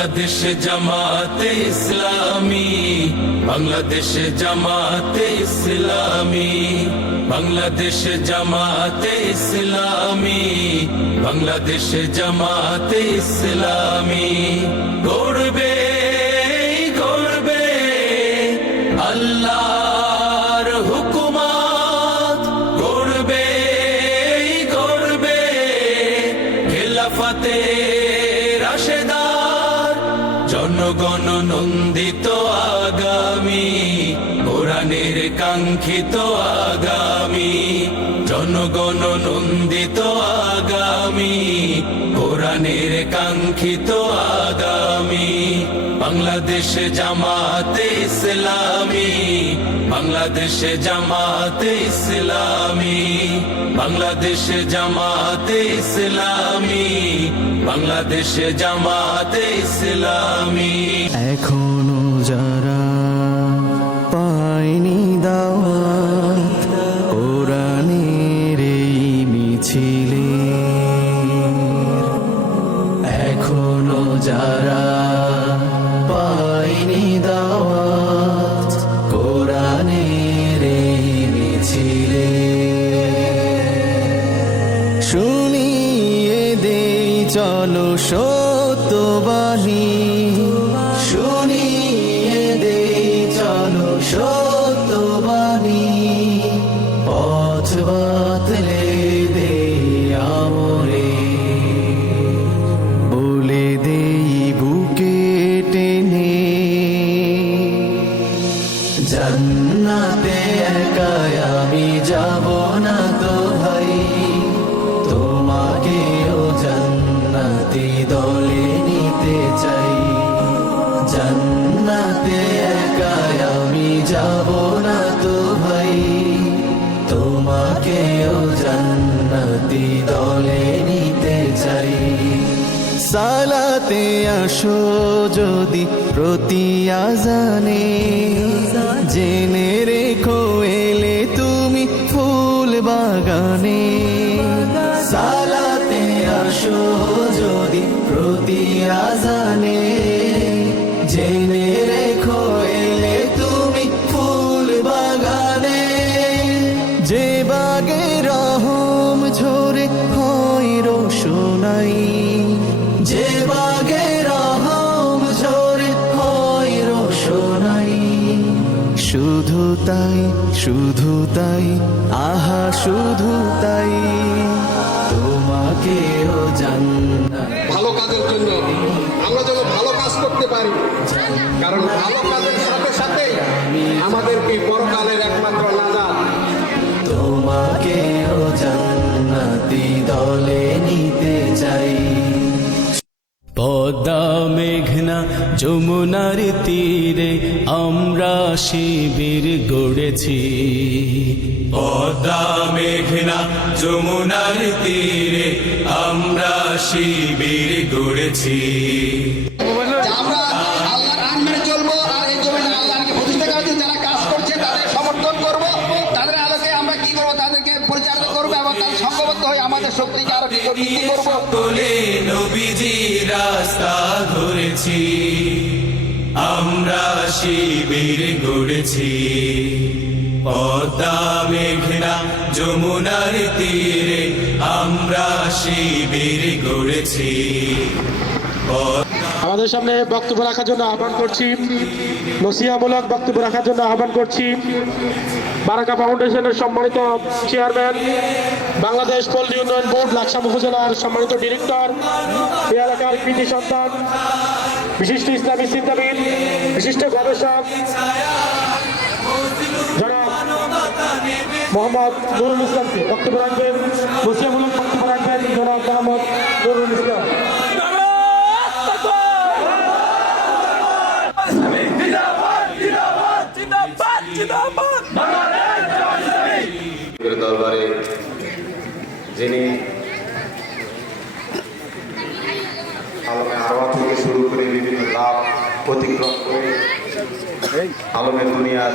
বাংলাদেশ জামাতে ইসলামী, বাংলাদেশ জামাতে ইসলামী, বাংলাদেশ জামাতে ইসলামী, বাংলাদেশ জামাতে ইসলামী। গড়বে গড়বে আল্লাহর হুকুমত, গড়বে গড়বে খেলাফতে রাশেদার, জনগণ নন্দিত আগামী, কোরআনের কাঙ্ক্ষিত আগামী, জনগণ নন্দিত আগামী, কোরআনের কাঙ্ক্ষিত আগামী। বাংলাদেশ জামাতে ইসলামী, বাংলাদেশ জামাতে ইসলামী, বাংলাদেশ জামাতে ইসলামী, বাংলাদেশ জামাতে ইসলামী। এখনো যারা পায়নি দাওয়াত কোরআনের এই মিছিলে, এখনো যারা পায়নি দাওয়াত কোরআনের এই মিছিলে, শুনিয়ে দেই চলো সত্যবাণী, শুনিয়ে দেই চলো সত্যবাণী, পথ বাতলে দেই আমরে, বলে দেই বুকে টেনে, জান্নাতে একাই আমি যাব না তো ভাই, তোমাকেও জান্নাতি দলে নিতে চাই, জান্নাতে একাই আমি যাব না তো ভাই, তোমাকেও জান্নাতি দলে নিতে চাই। সালাতে আসো যদি প্রতি আজানে, জেনে রেখো এলে তুমি ফুল বাগানে, সালাতে আসো যদি প্রতি আজানে, জেনে রেখো এলে তুমি ফুল বাগানে, যে বাগে রহম ঝরে হয় রোশনাই, যে বাগে রহম ঝরে হয় রোশনাই, শুধু তাই শুধু তাই আহা শুধু তাই, তোমাকেও জান্নাত। ভালো কাজের জন্য আমরা যেন ভালো কাজ করতে পারি, কারণ ভালো কাজের সাথে সাথে আমাদেরকে পরকালের একমাত্র নাজাত। তোমাকেও জান্নাতি দলে নিতে চাই। পদ্মা মেঘনা যমুনার তীরে আমরা শিবির গড়েছি, পদ্মা মেঘনা যমুনার তীরে আমরা শিবির গড়েছি। আমরা আল্লাহর আইন মেনে চলবো, আর এই জমিনে আল্লাহকে প্রতিষ্ঠা করার জন্য যারা কাজ করছে তাদের সমর্থন করব, তাদের আলোকে আমরা কি করবো, তাদেরকে পরিচালনা করবো এবং তাদের সংঘবদ্ধ হয়ে আমাদের শক্তিকে আরো বৃদ্ধি করবো। সকলে নবীজি রাস্তা ধরেছি, আমরা শিবির গড়েছি, পদ্মা মেঘনা যমুনার তীরে আমরা শিবির গড়েছি। আমাদের সামনে বক্তব্য রাখার জন্য আহ্বান করছি, নসিহামূলক বক্তব্য রাখার জন্য আহ্বান করছি বারাকা ফাউন্ডেশনের সম্মানিত চেয়ারম্যান, বাংলাদেশ পল্লী উন্নয়ন বোর্ড লাকসাম উপজেলার সম্মানিত ডিরেক্টর, এই এলাকার কৃতি সন্তান, বিশিষ্ট ইসলামী চিন্তাবিদ, বিশিষ্ট গবেষক জনাব মোহাম্মদ নুরুল ইসলামকে বক্তব্য রাখবেন, নসিহামূলক বক্তব্য রাখবেন জনাব মোহাম্মদ নুরুল ইসলাম। দরবারে যিনি আলমে আরওয়াহ থেকে শুরু করে বিভিন্ন লাভ অতিক্রম করে আলমের দুনিয়ার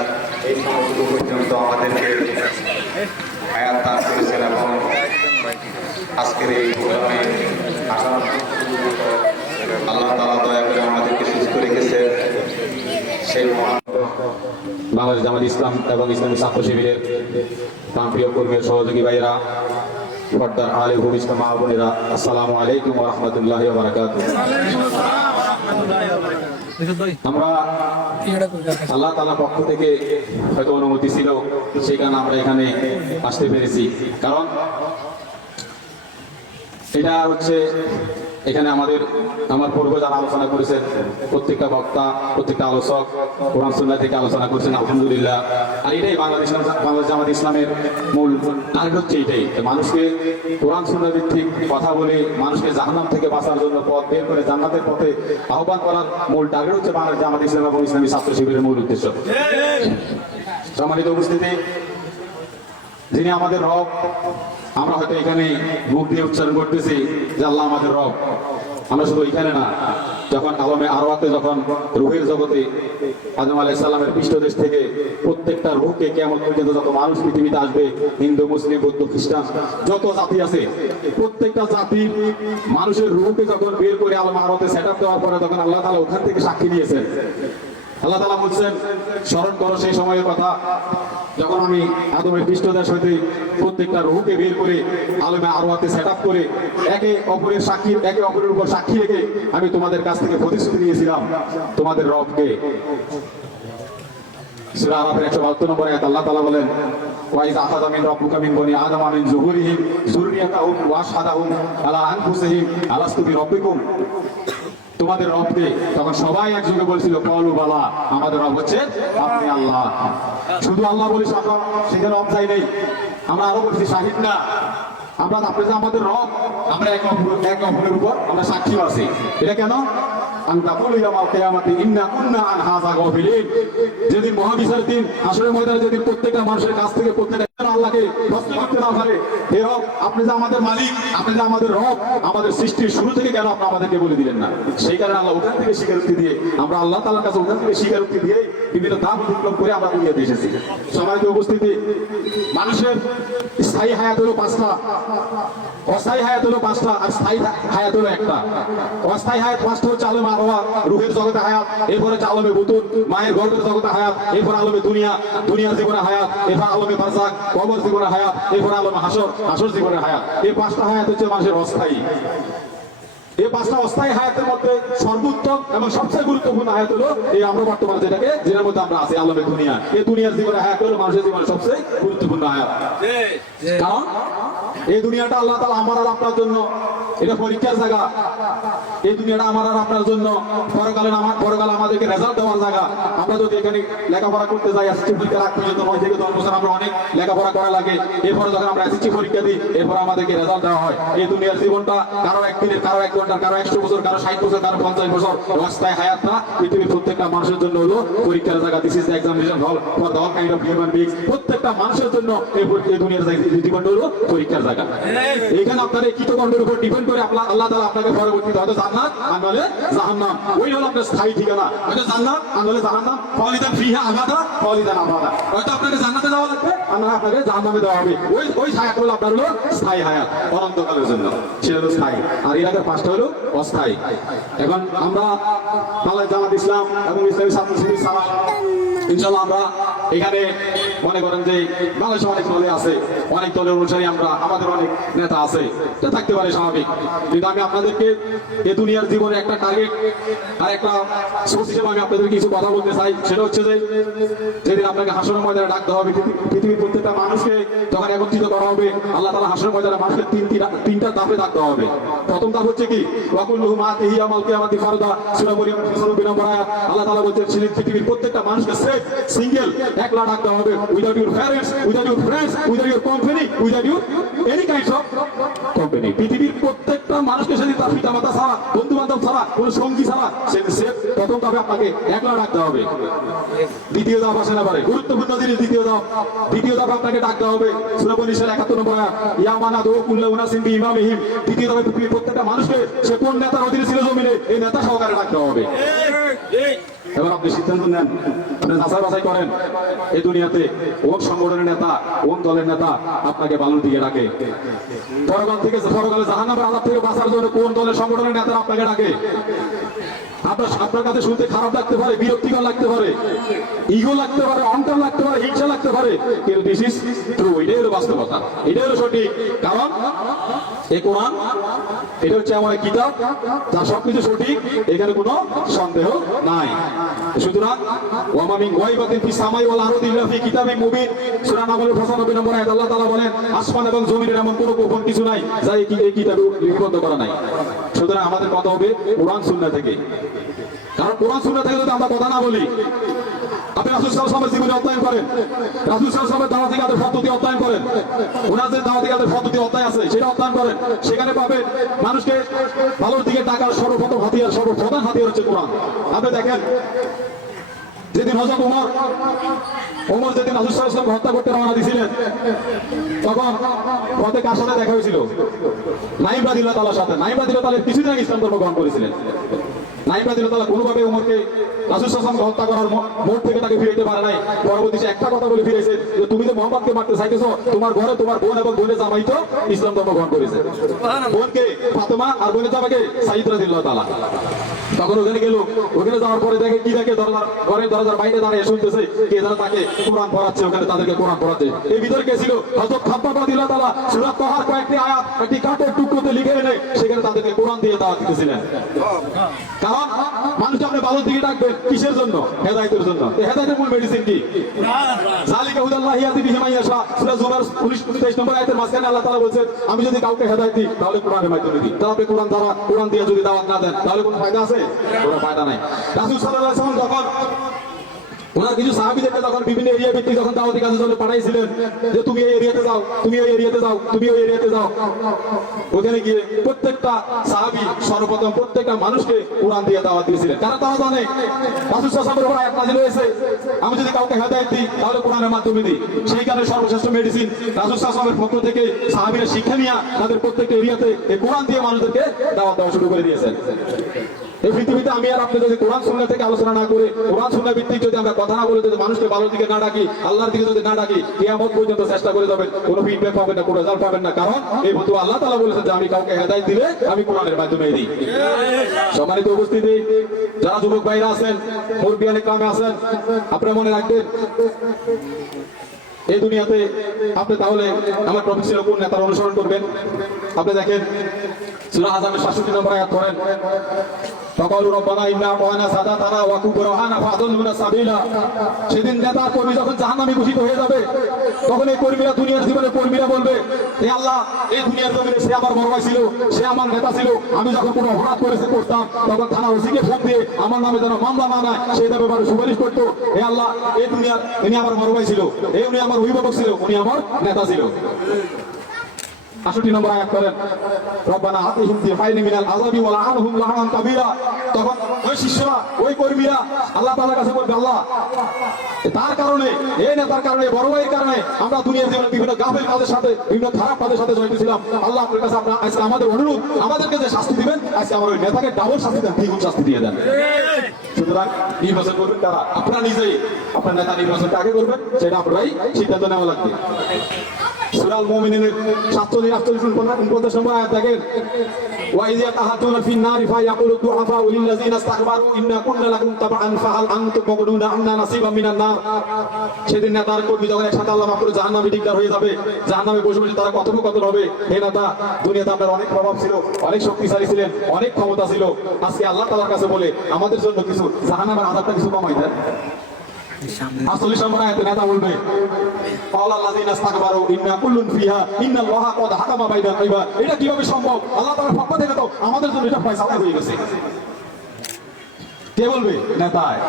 এই সমস্ত পর্যন্ত আমাদেরকে হায়াত দান করেছেন এবং আজকের এই প্রোগ্রামে আসার আল্লাহ তাআলা দয়া করে আমাদের এই মহান বাংলাদেশ জামাত ইসলাম এবং ইসলামী ছাত্র শিবিরের প্রাণপ্রিয় কর্মীর সহযোগী ভাইরা, পর্দার আলে ভূমিষ্ঠ মা বোনেরা, আসসালামু আলাইকুম ওয়া রাহমাতুল্লাহি ওয়া বারাকাতুহু। আমরা আল্লাহ তাআলার পক্ষ থেকে হয়তো অনুমতি ছিল, সেই কারণে আমরা এখানে আসতে পেরেছি। কারণ এটা হচ্ছে এখানে আমার পূর্ব যারা আলোচনা করেছেন, প্রত্যেকটা বক্তা, প্রত্যেকটা আলোচক কোরআন সুন্নাহ থেকে আলোচনা করেছেন, আলহামদুলিল্লাহ। আর এটাই বাংলাদেশ জামাত ইসলামের মূল টার্গেট হচ্ছে এটাই, মানুষকে কোরআন সুন্নাহ ভিত্তিক কথা বলে মানুষকে জাহান্নাম থেকে বাঁচার জন্য পথ বের করে জান্নাতের পথে আহ্বান করার মূল টার্গেট হচ্ছে বাংলাদেশ জামাত ইসলাম এবং ইসলামী ছাত্র শিবিরের মূল উদ্দেশ্য। সম্মানিত উপস্থিতি, যিনি আমাদের রব, আমরা হয়তো এখানে মুখ দিয়ে উচ্চারণ করতেছি যে আল্লাহ আমাদের রব। আমরা শুধু এখানে না, যখন আলমে আরওয়াতে, যখন রূহের জগতে আদম আলাইহিস সালামের পৃষ্ঠদেশ থেকে প্রত্যেকটা রূহকে কিয়ামত পর্যন্ত যত মানুষ পৃথিবীতে আসবে, হিন্দু, মুসলিম, বৌদ্ধ, খ্রিস্টান, যত জাতি আছে, প্রত্যেকটা জাতির মানুষের রূহকে যখন বের করে আলমে আরওয়াতে সেট আপ দেওয়ার পরে তখন আল্লাহ তাআলা ওখান থেকে সাক্ষী নিয়েছেন। আল্লাহ তাআলা বলছেন, স্মরণ করো সেই সময়ের কথা যখন আমি আদমের পৃষ্ঠদেশ হইতে প্রত্যেকটা রূহকে বের করে আলমে আরওয়াতে সেট আপ করে একে অপরের উপর সাক্ষী রেখে আমি তোমাদের কাছ থেকে প্রতিশ্রুতি নিয়েছিলাম তোমাদের রবকে। সূরা আরাফের 172 নম্বর আয়াত আল্লাহ তাআলা বলেন, ওয়াইজ আখাযা মিন রাব্বুকা মিন বনি আদম মিন যুহুরিহিম যুররিয়াতাহুম ওয়া আশহাদাহুম আলা আনফুসিহিম আলাস্তু বিরাব্বিকুম। তোমাদের রবকে তখন সবাই একসঙ্গে বলছিল, কলু বালা, আমাদের রব হচ্ছে আপনি আল্লাহ। শুধু আল্লাহ বলিস, আমরা সেখানে রব যাই নেই, আমরা আরো বলছি শাহিদ না, আমরা আপনি যে আমাদের রব, আমরা একে অপরের উপর আমরা সাক্ষী আছি। এটা কেন? যেদিন মহাবিচারের দিন, হাসরের ময়দানে যেদিন প্রত্যেকটা মানুষের কাছ থেকে প্রত্যেকটা আল্লাহকে প্রশ্ন করতে না পারে, হে রব, আপনি যে আমাদের মালিক, আপনি যে আমাদের রব, আমাদের সৃষ্টির শুরু থেকে কেন আপনি আমাদেরকে বলে দিলেন না? সেই কারণে আল্লাহ ওখান থেকে স্বীকারোক্তি দিয়ে, আমরা আল্লাহ তাআলার কাছে ওখান থেকে স্বীকারোক্তি দিয়ে বিভিন্ন ধাপ অতিক্রম করে আমরা দুনিয়াতে এসেছি। সম্মানিত উপস্থিতি, মানুষের স্থায়ী হায়াত হলো 5টা, অস্থায়ী হায়াত হলো 5টা, আর স্থায়ী হায়াত হলো একটা। অস্থায়ী হায়াত 5টা হচ্ছে আলমে আরওয়াহ, রূহের জগতে হায়াত, এরপরে আলমে বুতুন, মায়ের গর্ভের জগতে হায়াত, এরপর আলমে দুনিয়ার জীবনে হায়াত, এরপর আলমে বারজাখ, কবর জীবনে হায়াত, এরপর আলমে হাসর জীবনে হায়াত। এই 5টা হায়াত হচ্ছে মানুষের অস্থায়ী। এই 5টা অস্থায়ী হায়াতের মধ্যে সর্বোত্তম এবং সবচেয়ে গুরুত্বপূর্ণ হায়াত হলো এই আমরা বর্তমানে যেটার মধ্যে আমরা আছি, আলমে দুনিয়া। এই দুনিয়ার জীবনে হায়াত হলো মানুষের জীবনে সবচেয়ে গুরুত্বপূর্ণ হায়াত। কারণ এই দুনিয়াটা আল্লাহ তাআলা আমার আর আপনার জন্য এটা পরীক্ষার জায়গা। এই দুনিয়াটা আমার আর আপনার জন্য পরকালে আমাদেরকে রেজাল্ট দেওয়ার জায়গা। আমরা যদি এখানে লেখাপড়া করতে যাই, এসএসসি পরীক্ষা রাখ পর্যন্ত 9 থেকে 10 বছর আমরা অনেক লেখাপড়া করা লাগে। এরপরে যখন আমরা এসএসসি পরীক্ষা দিই, এরপর আমাদেরকে রেজাল্ট দেওয়া হয়। এই দুনিয়ার জীবনটা কারো 1 দিনের, কারো 1 ঘন্টার, কারো 100 বছর, কারো 60 বছর, কারো 50 বছর। অস্থায়ী হায়াতটা পৃথিবীর প্রত্যেকটা মানুষের জন্য হলো পরীক্ষার জায়গা। দিস ইজ দ্য এক্সামিনেশন হল for the all kind of human beings. প্রত্যেকটা মানুষের জন্য এই দুনিয়ার জীবনটা হলো পরীক্ষার জায়গা। এখানে আপনার এই কৃতকর্মের উপর ডিপেন্ড করে আল্লাহ তাআলা আপনাকে পরবর্তীতে হয়তো জান্নাত আর নাহলে জাহান্নাম, ওই হলো আপনার স্থায়ী ঠিকানা। হয়তো জান্নাত আর নাহলে জাহান্নাম, খালিদান ফিহা আবাদা, খালিদান আবাদা। হয়তো আপনাকে জান্নাতে যাওয়া লাগবে আর না আপনাকে জাহান্নামে দেওয়া হবে। ওই হায়াত হলো আপনার হলো স্থায়ী হায়াত, অনন্তকালের জন্য, সেটা হলো স্থায়ী। আর এর আগে 5টা হলো অস্থায়ী। এখন আমরা বাংলাদেশ জামাত ইসলাম এবং ইসলামী ছাত্র শিবির সালাম, ইনশাআল্লাহ আমরা এখানে মনে করেন যে বাংলাদেশে অনেক দলে আছে, অনেক দলের অনুসারী আমরা, আমাদের অনেক নেতা আছে, এটা থাকতে পারে স্বাভাবিক। কিন্তু আমি আপনাদেরকে এই দুনিয়ার জীবনে একটা টার্গেট আর একটা সোর্স হিসেবে আমি আপনাদের কিছু কথা বলতে চাই। সেটা হচ্ছে যে যেদিন আপনাকে হাসরের ময়দানে ডাকতে হবে, পৃথিবীর প্রত্যেকটা মানুষকে যখন একত্রিত করা হবে, আল্লাহ তাআলা হাসরের ময়দানে মানুষকে তিনটা ধাপে ডাকতে হবে। প্রথম ধাপ হচ্ছে কি? ওয়াকুল্লুহুম আতিহি ইয়াওমাল কিয়ামাতি ফারদা। সূরা মরিয়ম ২ নম্বর আয়াত আল্লাহ তাআলা বলছেন, পৃথিবীর প্রত্যেকটা মানুষকে সেফ, সিঙ্গেল, একলা ডাকতে হবে, without your parents, without your friends, without your company, without your any kinds of company. পৃথিবীর প্রত্যেকটা মানুষকে সেদিন তার পিতামাতা ছাড়া, বন্ধু বান্ধব ছাড়া, কোন সঙ্গী ছাড়া সেদিন সেফ। প্রথম ধাপে আপনাকে একলা ডাকতে হবে। দ্বিতীয় ধাপ আসে না পারে, গুরুত্বপূর্ণ জিনিস। দ্বিতীয় ধাপ আপনাকে ডাকতে হবে। সূরা বনী ইসরাঈল ৭১ নম্বর আয়াত, ইয়া মানাদু কুল্লু উনাসিন বিইমামিহিম। দ্বিতীয় ধাপে পৃথিবীর প্রত্যেকটা মানুষকে সে কোন নেতার অধীনে ছিল জমিনে, এই নেতা সহকারে ডাকতে হবে। এবার আপনি সিদ্ধান্ত নেন, আপনি যাচাই বাছাই করেন এই দুনিয়াতে কোন সংগঠনের নেতা, কোন দলের নেতা আপনাকে ভালোর দিকে ডাকে। পরকালে জাহান্নামের আযাব থেকে বাঁচার জন্য কোন দলের সংগঠনের নেতা আপনাকে ডাকে। আপনার কাছে শুনতে খারাপ লাগতে পারে, বিরক্তিকর লাগতে পারে, ইগো লাগতে পারে, অহংকার লাগতে পারে, হিংসা লাগতে পারে, কিন্তু দিস ইজ ট্রু, এটাই হলো বাস্তবতা, এটাই হলো সঠিক। কারণ এই কোরআন এটা হচ্ছে আমার কিতাব, যার সবকিছু সঠিক, এখানে কোনো সন্দেহ নাই। সুতরাং ওয়া মিন গায়বাতিন ফিস সামাই ওয়াল আরদি ইল্লা ফি কিতাবিন মুবিন, সূরা নাহলের 95 নম্বর আয়াত আল্লাহ তাআলা বলেন আসমান এবং জমিনের এমন কোনো গোপন কিছু নাই যা এই কিতাবে লিপিবদ্ধ করা নাই। সুতরাং আমাদের কথা হবে কোরআন সুন্নাহ থেকে। কারণ কোরআন সুন্নাহ থেকে যদি আমরা কথা না বলি, আপনি রাসূল সাল্লাল্লাহু আলাইহি ওয়াসাল্লামের জীবনী অধ্যয়ন করেন, রাসূল সাল্লাল্লাহু আলাইহি ওয়াসাল্লামের দাওয়াতি কাজের পদ্ধতি অধ্যয়ন করেন, ওনার যে দাওয়াতি কাজের পদ্ধতি অধ্যায় আছে সেটা অধ্যয়ন করেন, সেখানে পাবেন মানুষকে ভালোর দিকে ডাকার সর্বপ্রথম হাতিয়ার, সর্বপ্রধান হাতিয়ার হচ্ছে কোরআন। আপনি দেখেন যেদিন হযরত ওমর যেদিন রাসূল সাল্লাল্লাহু আলাইহি ওয়াসাল্লামকে হত্যা করতে রওনা দিয়েছিলেন, তখন পথে কার সাথে দেখা হয়েছিল? নাঈম রাদিয়াল্লাহু তাআলার সাথে। নাঈম রাদিয়াল্লাহু তাআলা কিছুদিন আগে ইসলাম ধর্ম গ্রহণ করেছিলেন। নাঈম রাদিয়াল্লাহু তাআলা কোনোভাবে ওমরকে রাসূল সাল্লাল্লাহু আলাইহি ওয়াসাল্লামকে হত্যা করার মোড় থেকে তাকে ফিরাইতে পারে নাই। পরবর্তীতে একটা কথা বলে ফিরেছে যে তুমি যে মুহাম্মদকে মারতে চাইতেছো, তোমার ঘরে তোমার বোন এবং বোনের জামাই তো ইসলাম ধর্ম গ্রহণ করেছে। বোনকে ফাতেমা আর বোনের জামাইকে সাঈদ রাদিয়াল্লাহু তাআলা। তখন ওখানে গেল, ওখানে যাওয়ার পরে দেখে কি দেখে, ঘরের দরজার বাইরে দাঁড়িয়ে শুনতেছে কে যেন তাকে কোরআন পড়াচ্ছে, ওখানে তাদেরকে কোরআন পড়াচ্ছে। এই ভিতরে কে ছিল? হযরত খাব্বাব রাদিয়াল্লাহু তাআলা সূরা তাহার কয়েকটি আয়াত একটি কাঠের টুকরোতে লিখে এনে সেখানে তাদেরকে কোরআন দিয়ে দাওয়াত দিতেছিলেন। কারণ মানুষ আপনি ভালোর দিকে ডাকবেন কিসের জন্য? হেদায়েতের জন্য। এই হেদায়েতের মূল মেডিসিন কি? যালিকা হুদাল্লাহি ইয়াহদি বিহি মান ইয়াশা, সূরা জুমার 19-23 নম্বর আয়াতের মাঝখানে আল্লাহ তাআলা বলেছেন আমি যদি কাউকে হেদায়েত দিই তাহলে কোরআনের মাধ্যমে দিই। তাহলে আপনি কোরআন দিয়ে যদি দাওয়াত না দেন তাহলে কোনো ফায়দা আছে? কোনো ফায়দা নাই। রাসূল সাল্লাল্লাহু আলাইহি ওয়াসাল্লাম যখন ওনার কিছু সাহাবীদেরকে যখন বিভিন্ন এরিয়া ভিত্তিক যখন দাওয়াতি কাজের জন্য পাঠাইছিলেন যে তুমি এই এরিয়াতে যাও, তুমি ওই এরিয়াতে যাও, তুমি ওই এরিয়াতে যাও, ওখানে গিয়ে প্রত্যেকটা সাহাবী সর্বপ্রথম প্রত্যেকটা মানুষকে কোরআন দিয়ে দাওয়াত দিয়েছিলেন। কারণ তারা জানে রাসূল সাল্লাল্লাহু আলাইহি ওয়াসাল্লামের উপর আয়াত নাযিল হয়েছে আমি যদি কাউকে হেদায়েত দিই তাহলে কোরআনের মাধ্যমে দিই। সেই কারণে সর্বশ্রেষ্ঠ মেডিসিন রাসূল সাল্লাল্লাহু আলাইহি ওয়াসাল্লামের পক্ষ থেকে সাহাবীরা শিক্ষা নিয়ে তাদের প্রত্যেকটা এরিয়াতে এই কোরআন দিয়ে মানুষদেরকে দাওয়াত দেওয়া শুরু করে দিয়েছেন। এই পৃথিবীতে আমি আর আপনি যদি কোরআন সুন্নাহ থেকে আলোচনা না করে, কোরআন সুন্নাহ ভিত্তিক যদি আমরা কথা না বলে, যদি মানুষকে ভালোর দিকে না ডাকি, আল্লাহর দিকে যদি না ডাকি, কিয়ামত পর্যন্ত চেষ্টা করে যাবেন, কোনো ফিডব্যাক পাবেন না, কোনো রেজাল্ট পাবেন না। কারণ এই বন্ধু আল্লাহ তাআলা বলেছেন যে আমি কাউকে হেদায়েত দিলে আমি কোরআনের মাধ্যমে দিই। সম্মানিত উপস্থিতি, যারা যুবক ভাইরা আছেন, মুরব্বিয়ানে কামে আছেন, আপনারা মনে রাখবেন এই দুনিয়াতে আপনি তাহলে আমার টপিক ছিল কোন নেতার অনুসরণ করবেন। আপনি দেখেন সূরা আযমের 67 নম্বর আয়াত পড়েন, ফাকালু রব্বানা ইন্না আতানা সাদাতানা ওয়া কুবরানা ফাআদুল্লুনা সাবিলা। সেদিন নেতা কর্মী যখন জাহান্নামে ঘোষিত হয়ে যাবে, তখন এই কর্মীরা, দুনিয়ার জীবনে কর্মীরা বলবে হে আল্লাহ, এই দুনিয়ার জমিনে সে আমার বড় ভাই ছিল, সে আমার নেতা ছিল, আমি যখন কোনো অপরাধ করতাম তখন থানার ওসিকে ফোন দিয়ে আমার নামে যেন মামলা না নেয় সেটা ব্যাপারে সুপারিশ করতো। হে আল্লাহ, এই দুনিয়ার ইনি আমার বড় ভাই ছিল, উনি আমার অভিভাবক ছিল, উনি আমার নেতা ছিল। 68 নম্বর আয়াত করেন, রব্বানা আতিহিম দিফাইনি মিনাল আযাবি ওয়া লাআনহুম লাআনান কাবীরা। তখন ওই শিষ্যরা, ওই কর্মীরা আল্লাহ তাআলার কাছে বলবে আল্লাহ, তার কারণে, এই নেতার কারণে, বড় ভাইয়ের কারণে আমরা দুনিয়ার জীবনে বিভিন্ন গাফেল কাজের সাথে, বিভিন্ন খারাপ কাজের সাথে জড়িত ছিলাম। আল্লাহ আপনার কাছে আমরা আজকে আমাদের অনুরোধ, আমাদেরকে যে শাস্তি দিবেন আজকে আমার ওই নেতাকে ডাবল শাস্তি দেন, দ্বিগুণ শাস্তি দিয়ে দেন। সুতরাং নির্বাচন করবেন তারা, আপনারা নিজেই আপনার নেতা নির্বাচনটা আগে করবেন, সেটা আপনারাই সিদ্ধান্ত নেওয়া লাগবে। সূরা আল মুমিনের 47-49 নম্বর আয়াত দেখেন, ওয়া ইযা তাহাতুনা ফিন নারি ফায়াকুলু দুআফা লিল্লাযিনা ইসতাকবারু ইন্না কুননা লাকুম তাবআন ফাহাল আনতুম মুগনুনা আন্না নাসিবা মিনান নার। সেদিন নেতার কর্মী যখন একসাথে আল্লাহ মাফ করে জাহান্নামে ডিক্লেয়ার হয়ে যাবে, জাহান্নামে বসে বসে তারা কথোপকথন হবে, হে নেতা, দুনিয়াতে আপনার অনেক প্রভাব ছিল, অনেক শক্তিশালী ছিলেন, অনেক ক্ষমতা ছিল, আজকে আল্লাহ তাআলার কাছে বলে আমাদের জন্য কিছু জাহান্নামের আযাবটা কিছু কমাই দেন। 48 নম্বর আয়াতে নেতা বলবে আল্লাযিনা ইসতাকবারু ইন্না কুল্লুন ফিহা ইন্নাল্লাহা ক্বাদ হাকামা বাইনাল ইবাদ। এটা কিভাবে সম্ভব? আল্লাহ তাআলার পক্ষ থেকে তো আমাদের জন্য এটা ফয়সালা হয়ে গেছে। কে বলবে? নেতায়।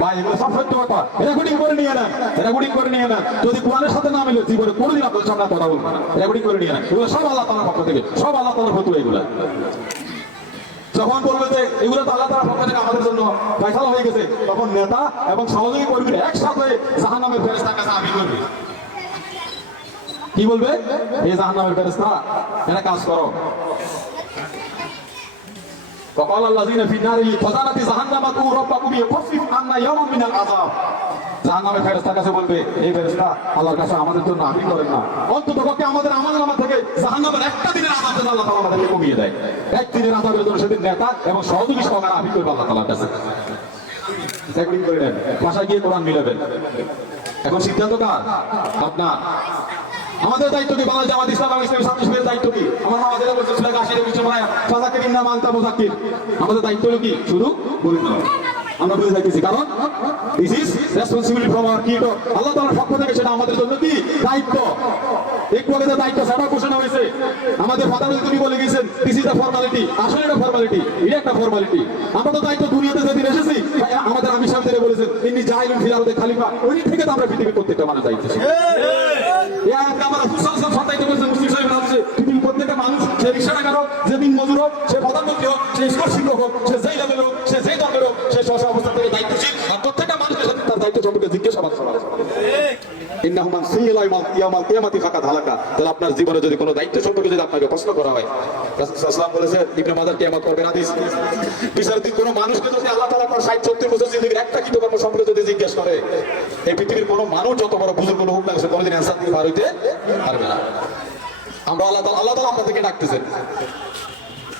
ভাই এগুলো সব সত্য কথা, রেকর্ডিং করে নিয়ে নেন, রেকর্ডিং করে নিয়ে নেন। যদি কোরআনের সাথে না মিলে জীবনে কোনোদিন আপনার সামনে কথা বলবেন না, রেকর্ডিং করে নিয়ে নেন। এগুলো সব আল্লাহ তাআলার পক্ষ থেকে, সব আল্লাহ তাআলার ফতোয়া এগুলো। যখন বলবে যে এগুলো তো আল্লাহ তাআলার পক্ষ থেকে আমাদের জন্য ফয়সালা হয়ে গেছে, তখন নেতা এবং সহযোগী কর্মীরা একসাথে জাহান্নামের ফেরেশতার কাছে আপিল করবে। কি বলবে? এই জাহান্নামের ফেরেশতা, এরা কাজ করো। وقال الذين في النار لخزنة جهنم ادعوا ربكم يخفف عنا يوما من العذاب। জাহান্নামের ফেরেশতার কাছে বলবে, এই ফেরেশতা আল্লাহর কাছে আমাদের জন্য আপিল করেন না, অন্তত পক্ষে আমাদের আমলনামা থেকে জাহান্নামের একটা দিনের আযাব যেন আল্লাহ তাআলা আমাদেরকে কমিয়ে দেয়। একদিনের আযাবের জন্য সেদিন নেতা এবং সহযোগী সহকারে আপিল করবে আল্লাহ তাআলার কাছে। চেকিং করে নেন, বাসায় গিয়ে কোরআন মিলাবেন। এখন সিদ্ধান্ত কার? আপনার। আমাদের দায়িত্ব কি? বাংলাদেশ জামাত ইসলামী ছাত্র শিবিরের দায়িত্ব কি? আমার মা যেটা বলছে সুরা গাছের বিষয় ফাযাকির ইন্নামা আনতা মুযাক্কির। আমাদের দায়িত্ব হলো কি? শুধু বলে দিলাম। আমরা বুঝে যাইতেছি, কারণ this is responsibility from our creator. আল্লাহ তাআলার পক্ষ থেকে সেটা আমাদের জন্য কি? দায়িত্ব। একটু আগে যে দায়িত্ব সেটা ঘোষণা হয়েছে, আমাদের ফাদার তিনি বলে গেছেন দিস ইজ দ্য ফর্মালিটি। আসলে এটা ফর্মালিটি, এটা একটা ফর্মালিটি। আমরা তো দায়িত্ব দুনিয়াতে যেদিন এসেছি, আমাদের আমির সাহেব তিনি বলেছেন ইন্নী জাইলুন ফিল আরদি খলিফা, ওই থেকে তো আমরা পৃথিবীর প্রত্যেকটা মানুষ দায়িত্বশীল। প্রত্যেকটা মানুষ, সে রিক্সা টাকার হোক, যে দিন মজুর হোক, সে প্রধানমন্ত্রী হোক, সে স্কুল শিক্ষক হোক, সে যেই লেভেল হোক, সে যেই দলের হোক, সে স্ব অবস্থা থেকে দায়িত্বশীল। আর প্রত্যেকটা মানুষের সাথে তার দায়িত্ব সম্পর্কে জিজ্ঞাসাবাদ করা। তাহলে আপনার জীবনে যদি কোনো দায়িত্ব সম্পর্কে যদি আপনাকে প্রশ্ন করা হয়, রাসূল সাল্লাল্লাহু আলাইহি ওয়াসাল্লাম বলেছেন ইবনে মাজাহ কিয়ামত করবেন হাদিস, বিচারের দিন কোনো মানুষকে যদি আল্লাহ তাআলা তার 60-70 বছর জিন্দেগির একটা কৃতকর্ম সম্পর্কে যদি জিজ্ঞাসা করে, এই পৃথিবীর কোনো মানুষ যত বড় বুজুর্গ হোক না সে কোনোদিন অ্যানসার দিতে পারবে না। আমরা আল্লাহ তাআলা আপনাদেরকে ডাকতেছেন,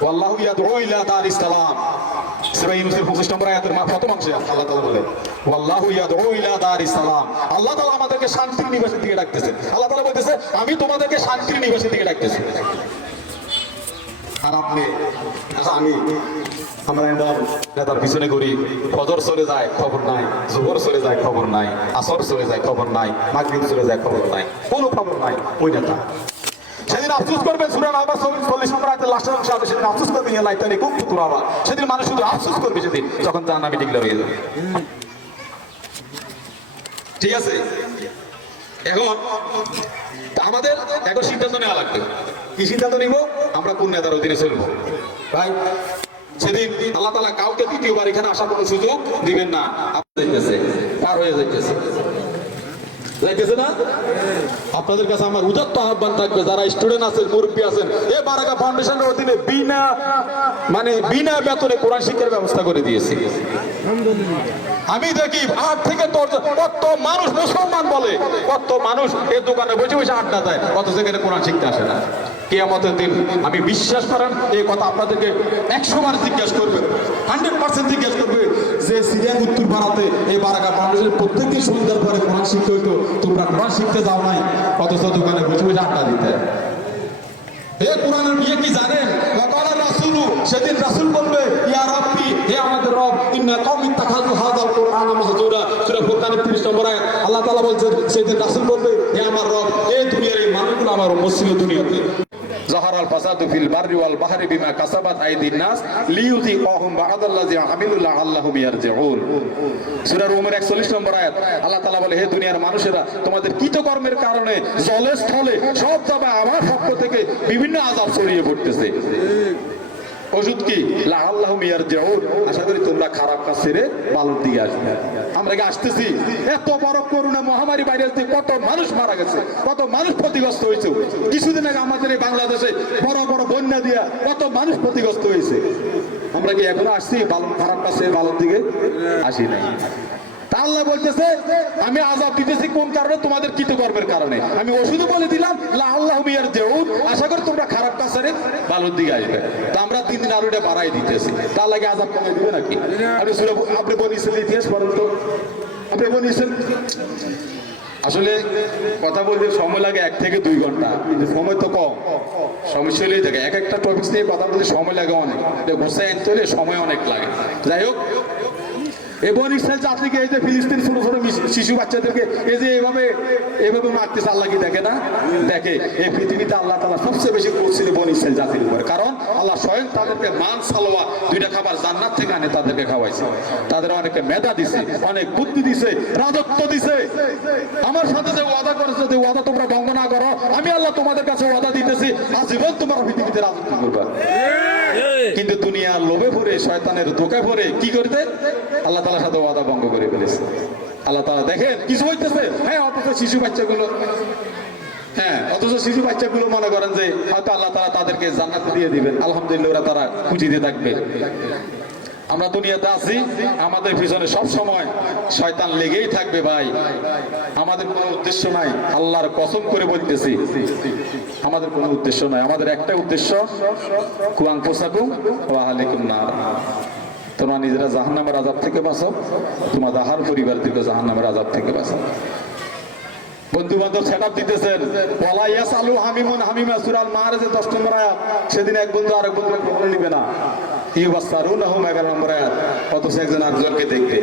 ওয়াল্লাহু ইয়াদউ ইলা দারিস সালাম। সূরা ইউনূসের 25 নম্বর আয়াতের প্রথম অংশে আল্লাহ তাআলা বলেন ওয়াল্লাহু ইয়াদউ ইলা দারিস সালাম। আল্লাহ তাআলা আমাদেরকে শান্তির নিবাসের দিকে ডাকতেছেন। আল্লাহ তাআলা বলতেছে আমি তোমাদেরকে শান্তির নিবাসের দিকে ডাকতেছি। আর আপনি আমরা নেতার পিছনে ঘুরি, ফজর চলে যায় খবর নাই, জোহর চলে যায় খবর নাই, আসর চলে যায় খবর নাই, মাগরিব চলে যায় খবর নাই, কোনো খবর নাই ওই নেতা। সেদিন আফসোস করবে, সূরা নাবা 40 নম্বর আয়াতের লাস্টের অংশে আছে, সেদিন আফসোস করবে ইয়া লাইতানি কুনতু তুরাবা। সেদিন মানুষ শুধু আফসোস করবে সেদিন, যখন জাহান্নামে ডিক্লেয়ার হয়ে যাবে। ঠিক আছে, এখন আমাদের এখন সিদ্ধান্ত নেওয়া লাগবে। কি সিদ্ধান্ত নিব? আমরা কোন নেতার অধীনে চলবো? ভাই সেদিন আল্লাহ তাআলা কাউকে দ্বিতীয়বার এখানে আসার কোনো সুযোগ দিবেন না। যাইতেছে, পার হয়ে যাইতেছে না। আপনাদের কাছে আমার উদাত্ত আহ্বান থাকবে, যারা স্টুডেন্ট আছেন, মুরব্বী আছেন, এই বারাকা ফাউন্ডেশনের অধীনে বিনা বেতনে কোরআন শিক্ষার ব্যবস্থা করে দিয়েছি। আমি দেখি 8 থেকে 10 কত মানুষ মুসলমান বলে, কত মানুষ এই দোকানে বসে বসে আড্ডা দেয়, কত সেখানে কোরআন শিখতে আসে না। কিয়ামতের দিন আমি বিশ্বাস করেন এই কথা আপনাদেরকে 100 বার জিজ্ঞাসা করবে, 100% জিজ্ঞাসা করবে যে সিরিয়ান উত্তর ভারতে এই বারাকা ফাউন্ডেশনের প্রত্যেকটি সন্ধ্যার পরে কোরআন শিখতে হইতো, তোমরা কোরআন শিখতে যাও নাই, অথচ দোকানে বসে বসে আড্ডা দিতে। কোরআনের বিয়ে কি জানেন? সেদিন রাসূল বলবে ইয়া রাব্বি, হে আমাদের রব, ইন্না কওমি ইত্তাখাযু হাযাল কুরআনা মাহজুরা। সূরা ফুরকানের 30 নম্বর আয়াত আল্লাহ তাআলা বলেন সেদিন রাসূল বলবে হে আমার রব, এই দুনিয়ার এই মানুষগুলো আমার মুসলিম দুনিয়াতে যাহারাল ফাসাদু ফিল বাররি ওয়াল বাহরি বিমা কাসাবাত আইদিন নাস লিইউযিকাহুম বা'দাল্লাযী আমিলু লাআল্লাহুম ইয়ারজিউন। সূরা রুমের 41 নম্বর আয়াত আল্লাহ তাআলা বলে হে দুনিয়ার মানুষেরা, তোমাদের কৃতকর্মের কারণে জলে স্থলে সব জায়গায় আমার পক্ষ থেকে বিভিন্ন আযাব ছড়িয়ে পড়তেছে। ওষুধ কি? লাআল্লাহুম ইয়ারজিউন, আশা করি তোমরা খারাপ কাজ ছেড়ে ভালোর দিকে আসবে। আমরা কি আসতেছি? এত বড় করোনা মহামারী ভাইরাস দিয়ে কত মানুষ মারা গেছে, কত মানুষ ক্ষতিগ্রস্ত হয়েছে। কিছুদিন আগে আমাদের এই বাংলাদেশে বড় বড় বন্যা দিয়া কত মানুষ ক্ষতিগ্রস্ত হয়েছে। আমরা কি এখনো আসছি খারাপ কাজ ছেড়ে ভালোর দিকে? আসি নাই। আল্লাহ বলতেছে আমি আযাব দিতেছি কোন কারণে? তোমাদের কৃতকর্মের কারণে। আমি ওষুধও বলে দিলাম লাআল্লাহুম ইয়ারজিউন, আশা করি তোমরা খারাপ কাজ ছেড়ে ভালোর দিকে আসবে। তো আমরা 3 দিন আরো এটা বাড়াই দিতেছি, তার লাগে আযাব কমে দিবে নাকি? আপনি বনি ইসরাইল ইতিহাস পড়েন তো, আপনি বনি ইসরাইল আসলে কথা বলতে সময় লাগে 1 থেকে 2 ঘন্টা, কিন্তু সময় তো কম, সময় চলেই থাকে। এক একটা টপিক নিয়ে কথা বলতে সময় লাগে অনেক, বসায় আনতে হলে সময় অনেক লাগে। যাই হোক, এবং ইসরায়েল জাতিকে এই যে ফিলিস্তিন ছোট ছোট শিশু বাচ্চাদেরকে এই যে এভাবে মারতেছে, আল্লাহ কি দেখে না? দেখে। এই পৃথিবীতে আল্লাহ তাআলা সবচেয়ে বেশি করছিল বনি ইসরায়েল জাতির উপরে, কারণ আল্লাহ স্বয়ং তাদেরকে মান সালোয়া 2টা খাবার জান্নাত থেকে আনে তাদেরকে খাওয়াইছে। তাদের অনেকে মেধা দিছে, অনেক বুদ্ধি দিছে, রাজত্ব দিছে। আমার সাথে যে ওয়াদা করেছে, যে ওয়াদা তোমরা ভঙ্গ না করো, আমি আল্লাহ তোমাদের কাছে ওয়াদা দিতেছি আজীবন তোমরা পৃথিবীতে রাজত্ব করবে। কিন্তু দুনিয়ার লোভে পড়ে, শয়তানের ধোঁকায় পড়ে কি করতে আল্লাহ তাআলার সাথে ওয়াদা ভঙ্গ করে ফেলেছে। আল্লাহ তাআলা দেখেন কিছু হইতেছে, হ্যাঁ, অথচ শিশু বাচ্চাগুলো মনে করেন যে হয়তো আল্লাহ তাআলা তাদেরকে জান্নাত দিয়ে দিবেন, আলহামদুলিল্লাহ, ওরা তারা খুশিতে থাকবে। আমরা দুনিয়াতে আছি, আমাদের পিছনে সব সময় শয়তান লেগেই থাকবে ভাই। আমাদের কোনো উদ্দেশ্য নাই, আল্লাহর কসম করে বলতেছি, আমাদের কোনো উদ্দেশ্য নাই। আমাদের একটা উদ্দেশ্য, কুয়াং পোসাকুম ওয়া আলাইকুম নার, তোমরা নিজেরা জাহান্নামের আযাব থেকে বাঁচো, তোমাদের আহার পরিবারদেরকে জাহান্নামের আযাব থেকে বাঁচো। বন্ধু বান্ধব সেটআপ দিতেছেন, ওয়ালা ইয়াসালু হামিমুন হামিমা, সূরা আল মাআরিজের 10 নম্বর আয়াত। সেদিন এক বন্ধু আরেক বন্ধুকে খবর নিবে না, ইউবাসসারুনাহুম 11 নম্বর আয়াত। অথচ একজন আরেকজনকে দেখবে।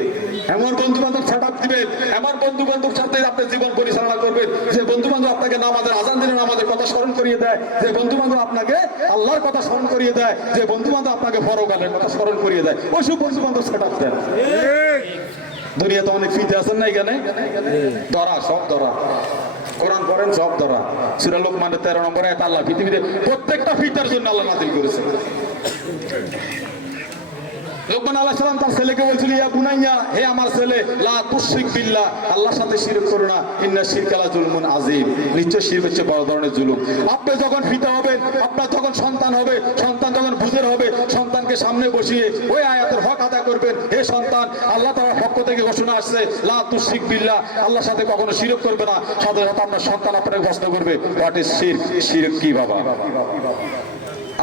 এমন বন্ধু বান্ধব সেটআপ দিবেন, এমন বন্ধু বান্ধব সাথে আপনি জীবন পরিচালনা করবেন, যে বন্ধু বান্ধব আপনাকে নামাজের আযান দিলে নামাজের কথা স্মরণ করিয়ে দেয়, যে বন্ধু বান্ধব আপনাকে আল্লাহর কথা স্মরণ করিয়ে দেয়, যে বন্ধু বান্ধব আপনাকে পরকালের কথা স্মরণ করিয়ে দেয়, ওইসব বন্ধু বান্ধব সেটআপ দেন। দুনিয়াতে অনেক ফিতে আছেন না, এখানে ধরা, সব ধরা। কোরআন পড়েন, সব ধরা। সূরা লোকমানের 13 নম্বর আয়াত, আল্লাহ পৃথিবীতে প্রত্যেকটা ফিতার জন্য আল্লাহ নাযিল করেছে। লোকমান আলাইহিস সালাম তার ছেলেকে বলছিল, ইয়া বুনাইয়া, হে আমার ছেলে, লা তুশরিক বিল্লাহ, আল্লাহর সাথে শিরক করো না, ইন্না শিরকা লা যুলমুন আযীম, নিশ্চয় শিরক হচ্ছে বড় ধরনের জুলুম। আপনি যখন পিতা হবেন, আপনার যখন সন্তান হবে, সন্তান যখন বুঝের হবে, সন্তানকে সামনে বসিয়ে ওই আয়াতের হক আদায় করবেন। হে সন্তান, আল্লাহ তাআলার পক্ষ থেকে ঘোষণা আসছে, লা তুশরিক বিল্লাহ, আল্লাহর সাথে কখনো শিরক করবে না। সাথে সাথে আপনার সন্তান আপনাকে প্রশ্ন করবে, হোয়াট ইজ শিরক? শিরক কি বাবা?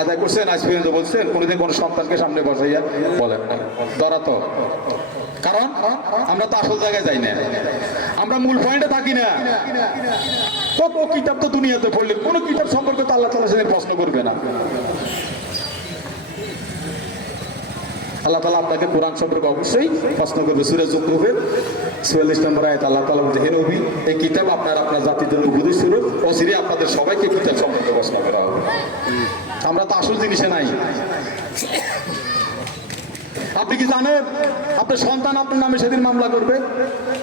আদায় করছেন? আজ পর্যন্ত বলছেন? কোনোদিন কোনো সন্তানকে সামনে বসাইয়া বলেন না। ধরা তো, কারণ আমরা তো আসল জায়গায় যাই না, আমরা মূল পয়েন্টে থাকি না। কত কিতাব তো দুনিয়াতে পড়লে কোনো কিতাব সম্পর্কে তো আল্লাহ তাআলা সেদিন প্রশ্ন করবে না। আল্লাহ তাআলা আপনাকে কোরআন সম্পর্কে অবশ্যই প্রশ্ন করবে। সূরা যুকরুফের 44 নম্বর আয়াত আল্লাহ তাআলা বলছে, হে নবী, এই কিতাব আপনার জাতির জন্য উপদেশ স্বরূপ, অচিরে আপনাদের সবাইকে কিতাব সম্পর্কে প্রশ্ন করা হবে। আমরা তো আসল জিনিসে নাই। আপনি কি জানেন আপনার সন্তান আপনার নামে সেদিন মামলা করবে?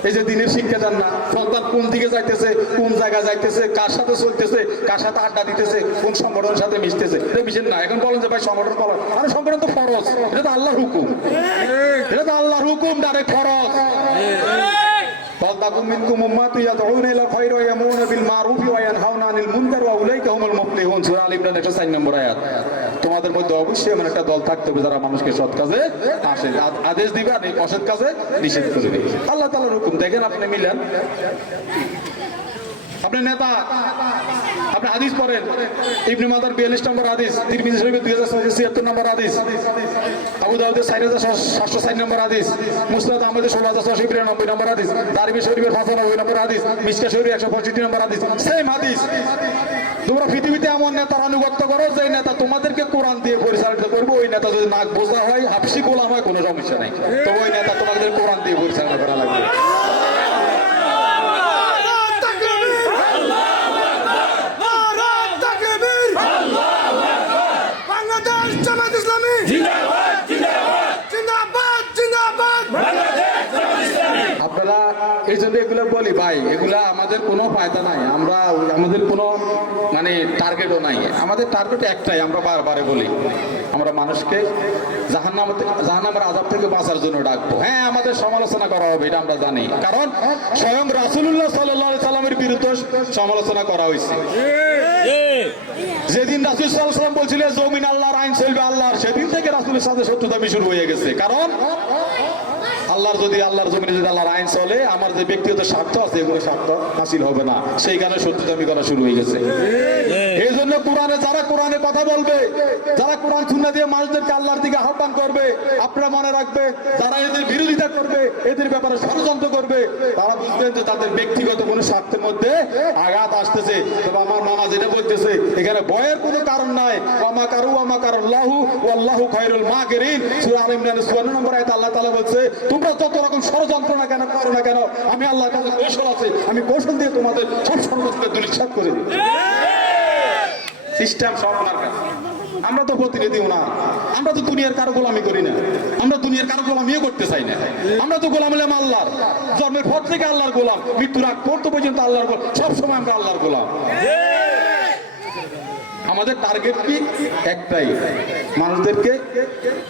এই যে দিনের শিক্ষা দেন না, সন্তান কোন দিকে যাইতেছে, কোন জায়গায় যাইতেছে, কার সাথে চলতেছে, কার সাথে আড্ডা দিতেছে, কোন সংগঠনের সাথে মিশতেছে, এটা মিশেন না। এখন বলেন যে ভাই সংগঠন ফরজ, আরে সংগঠন তো ফরজ, এটা তো আল্লাহর হুকুম, এটা তো আল্লাহর হুকুম, ডাইরেক্ট ফরজ। فَلْتَكُن مِّنكُمْ أُمَّةٌ يَدْعُونَ إِلَى الْخَيْرِ وَيَأْمُرُونَ بِالْمَعْرُوفِ وَيَنْهَوْنَ عَنِ الْمُنكَرِ وَأُولَٰئِكَ هُمُ الْمُفْلِحُونَ। সূরা আল ইমরান 104 নম্বর আয়াত। তোমাদের মধ্যে অবশ্যই এমন একটা দল থাকতে হবে যারা মানুষকে সৎ কাজে আদেশ দিবে আর অসৎ কাজে নিষেধ করবে। আল্লাহ তাআলার হুকুম। দেখেন আপনি মিলেন, আপনি নেতা, আপনি হাদিস পড়েন, ইবনে মাজার 42 নম্বর হাদিস, তিরমিজি শরীফের 2676 নম্বর হাদিস, আবু দাউদের 4704 নম্বর হাদিস, মুসনাদ আহমদের 16693 নম্বর হাদিস, দারমি শরীফের 95 নম্বর হাদিস, মিশকা শরীফের 165 নম্বর হাদিস, সেম হাদিস। তোমরা পৃথিবীতে এমন নেতার আনুগত্য করো যে নেতা তোমাদেরকে কোরআন দিয়ে পরিচালিত করবে। ওই নেতা যদি নাক বোঝা হয়, হাফসি গোলাম হয়, কোনো সমস্যা নাই, তো ওই নেতা তোমাদের কোরআন দিয়ে পরিচালনা করা লাগবে। আপনারা এই জন্য এগুলো বলি ভাই, এগুলা আমাদের কোনো ফায়দা নাই, আমরা আমাদের কোনো মানে টার্গেটও নাই। আমাদের টার্গেট একটাই, আমরা বারবার বলি, আমরা মানুষকে জাহান্নামের আযাব থেকে বাঁচার জন্য ডাকবো। হ্যাঁ, আমাদের সমালোচনা করা হবে, এটা আমরা জানি, কারণ স্বয়ং রাসূলুল্লাহ সাল্লাল্লাহু আলাইহি সাল্লামের বিরুদ্ধে সমালোচনা করা হয়েছে। যেদিন রাসূল সাল্লাল্লাহু আলাইহি সাল্লাম বলছিলেন জমিন আল্লাহর, আইন চলবে আল্লাহর, সেদিন থেকে রাসূলের সাথে শত্রুতা শুরু হয়ে গেছে। কারণ আল্লাহর জমিনে যদি আল্লাহর আইন চলে, আমার যে ব্যক্তিগত স্বার্থ আছে এগুলো স্বার্থ হাসিল হবে না, সেই কারণে শত্রুতামি করা শুরু হয়ে গেছে। এই জন্য কোরআনে যারা কোরআনে কথা বলবে, যারা কোরআন সুন্নাহ দিয়ে মানুষদেরকে আল্লাহর দিকে আহ্বান করবে, আপনারা মনে রাখবে, যারা এদের বিরোধিতা করবে, এদের ব্যাপারে ষড়যন্ত্র করবে, তারা বুঝবেন যে তাদের ব্যক্তিগত কোনো স্বার্থের মধ্যে আঘাত আসতেছে। তবে আমার মামা যেটা বলতেছে, এখানে ভয়ের কোনো কারণ নাই। ওয়ামা কারু ওয়ামা কারুল্লাহু ওয়াল্লাহু খায়রুল মাকিরিন। সূরা আল ইমরানের 54 নম্বর আয়াতে আল্লাহ তাআলা বলছে, তোমরা যত রকম ষড়যন্ত্র না কেন করো না কেন, আমি আল্লাহর কাছে কৌশল আছে, আমি কৌশল দিয়ে তোমাদের সব ষড়যন্ত্রকে দুলিচ্ছাদ করে দিই। সিস্টেম সব ওনার কাছে। আমরা তো প্রতিনিধি ওনার, আমরা তো দুনিয়ার কারো গোলামি করি না, আমরা দুনিয়ার কারো গোলামিও করতে চাই না। আমরা তো গোলাম হলাম আল্লাহর, জন্মের পর থেকে আল্লাহর গোলাম, মৃত্যুর আগ পর্যন্ত আল্লাহর গোলাম, সবসময় আমরা আল্লাহর গোলাম। আমাদের টার্গেট কি? একটাই, মানুষদেরকে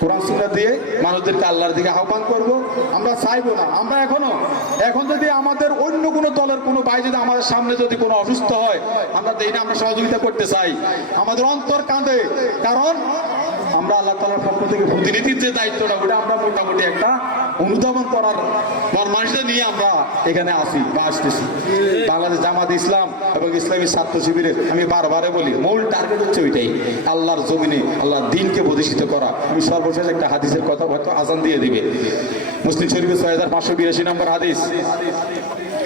কোরআন সুন্নাহ দিয়ে মানুষদেরকে আল্লাহর দিকে আহ্বান করব। আমরা চাইবো না, আমরা এখন যদি আমাদের অন্য কোনো দলের কোনো ভাই যদি আমাদের সামনে যদি কোনো অসুস্থ হয়, আমরা দেই না, আমরা সহযোগিতা করতে চাই, আমাদের অন্তর কাঁদে। কারণ আমরা আল্লাহ তাআলার পক্ষ থেকে প্রতিনিধির যে দায়িত্বটা ওটা আমরা মোটামুটি একটা অনুধাবন করার মানুষদের নিয়ে আমরা এখানে আসি বা আসতেছি। বাংলাদেশ জামাত ইসলাম এবং ইসলামী ছাত্র শিবিরের আমি বারবারে বলি মূল টার্গেট হচ্ছে ওইটাই, আল্লাহর জমিনে আল্লাহর দ্বীনকে প্রতিষ্ঠিত করা। আমি সর্বশেষ একটা হাদিসের কথা হয়তো আজান দিয়ে দিবে, মুসলিম শরীফের 6582 নম্বর হাদিস।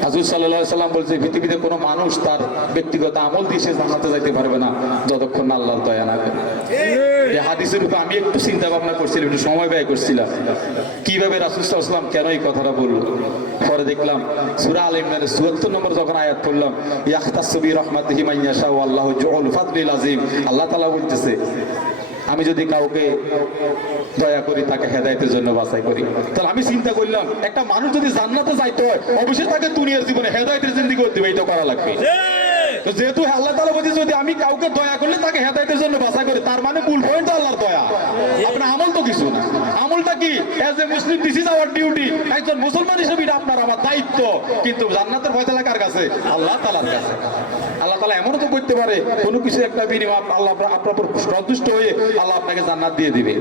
রাসূল সাল্লাল্লাহু আলাইহি সাল্লাম বলছে পৃথিবীতে কোনো মানুষ তার ব্যক্তিগত আমল দিয়ে সে জান্নাতে যাইতে পারবে না যতক্ষণ না আল্লাহর দয়া না করে। এই হাদিসের উপর আমি একটু চিন্তা ভাবনা করছিলাম, একটু সময় ব্যয় করছিলাম কিভাবে রাসূল সাল্লাল্লাহু আলাইহি সাল্লাম কেন এই কথাটা বললো। পরে দেখলাম সূরা আল ইমরানের 74 নম্বর যখন আয়াত পড়লাম, ইয়াখতাসু বি রাহমাতিহি মান ইয়াশা ওয়াল্লাহু যুল ফাদলিল আযীম, আল্লাহ তাআলা বলতেছে আমি যদি কাউকে দয়া করি তাকে হেদায়েতের জন্য বাছাই করি। তাহলে আমি চিন্তা করলাম একটা মানুষ যদি জান্নাতে যাইতে হয় অবশ্যই তাকে দুনিয়ার জীবনে হেদায়েতের জিন্দেগি করতে হবে, এটা করা লাগবে। তো যেহেতু আল্লাহ তাআলা বলছে যদি আমি কাউকে দয়া করলে তাকে হেদায়েতের জন্য বাছাই করি, তার মানে মূল পয়েন্ট আল্লাহর দয়া। আপনার আমল তো কিছু না, আমলটা কি as a Muslim this is our duty, একজন মুসলমান হিসেবে এটা আপনার আমার দায়িত্ব। কিন্তু জান্নাতের ফয়সালা কার কাছে? আল্লাহ তাআলার কাছে। আল্লাহ তাআলা এমনও তো করতে পারে কোনো কিছু একটা বিনিময় আল্লাহ আপনার উপর সন্তুষ্ট হয়ে আল্লাহ আপনাকে জান্নাত দিয়ে দিবে।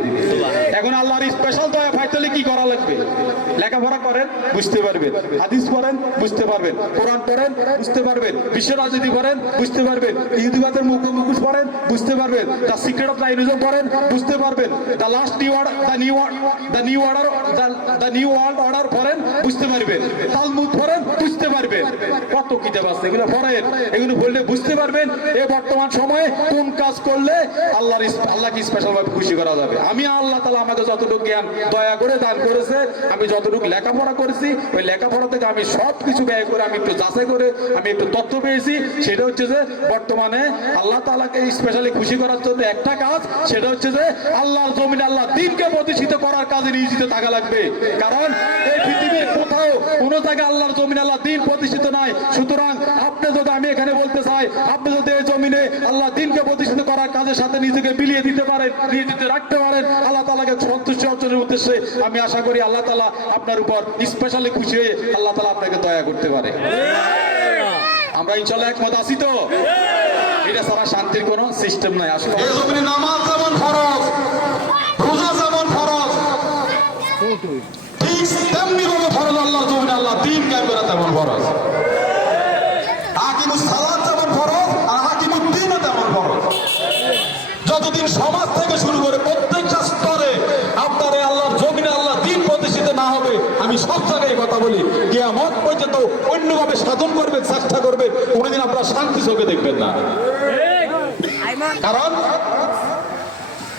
এখন আল্লাহর স্পেশাল দয়া পাইতে কি করা লাগবে? লেখাপড়া করেন বুঝতে পারবেন, হাদিস পড়েন বুঝতে পারবেন, কোরআন পড়েন বুঝতে পারবেন, বিশ্ব রাজনীতি পড়েন বুঝতে পারবেন, ইহুদিবাদের মুখোশ পড়েন বুঝতে পারবেন, দ্য সিক্রেট অফ জাইনিজম পড়েন বুঝতে পারবেন, the last new world order পড়েন বুঝতে পারবেন, তালমুদ পড়েন বুঝতে পারবেন। কত কিতাব আছে এগুলো পড়েন, এগুলো পড়লে বুঝতে পারবেন এই বর্তমান সময়ে কোন কাজ করলে আল্লাহকে স্পেশাল ভাবে খুশি করা যাবে। আমি আল্লাহ তাআলা আমাকে যতটুকু জ্ঞান দয়া করে দান করেছে, আমি যতটুকু লেখাপড়া করেছি ওই লেখাপড়া থেকে আমি সবকিছু ব্যয় করে আমি একটু যাচাই করে আমি একটু তথ্য পেয়েছি। সেটা হচ্ছে যে বর্তমানে আল্লাহ তাআলাকে স্পেশালি খুশি করার জন্য একটা কাজ, সেটা হচ্ছে যে আল্লাহর জমিনে আল্লাহর দ্বীনকে প্রতিষ্ঠিত করার কাজে নিয়োজিত থাকা লাগবে। কারণ এই পৃথিবীর কোথাও কোনো জায়গায় আল্লাহর জমিনে আল্লাহর দ্বীন প্রতিষ্ঠিত নাই। সুতরাং আপনি যদি, আমি এখানে বলতে চাই, আপনি যদি এই জমিনে আল্লাহ দ্বীনকে প্রতিষ্ঠিত করার কাজের সাথে নিজেকে মিলিয়ে দিতে পারেন, নিয়োজিত রাখতে পারেন আল্লাহ তাআলাকে সন্তুষ্টি অর্জনের উদ্দেশ্যে, আমি আশা করি আল্লাহ তাআলা আপনার উপর স্পেশালি খুশি হয়ে আল্লাহ তাআলা আপনাকে দয়া করতে পারে। আমরা ইনশাআল্লাহ একমত আছি তো? এটা ছাড়া শান্তির কোনো সিস্টেম নাই। আসলে এই জমিনে নামাজ যেমন ফরজ, রোজা যেমন ফরজ, ঠিক তেমনি ভাবে ফরজ আল্লাহর জমিনে আল্লাহ দ্বীন কায়েম করা তেমন ফরজ। হাকিমুস সালাত যেমন ফরজ আর হাকিমুদ দ্বীনও তেমন ফরজ। যতদিন সমাজ থেকে শুরু করে প্রত্যেকটা স্তরে আপনার আল্লাহর জমিনে আল্লাহ দ্বীন প্রতিষ্ঠিত না হবে, আমি সব জায়গায় কথা বলি, কিয়ামত পর্যন্ত অন্যভাবে সাধন করবেন, চেষ্টা করবেন, কোনোদিন আপনারা শান্তি চোখে দেখবেন না। কারণ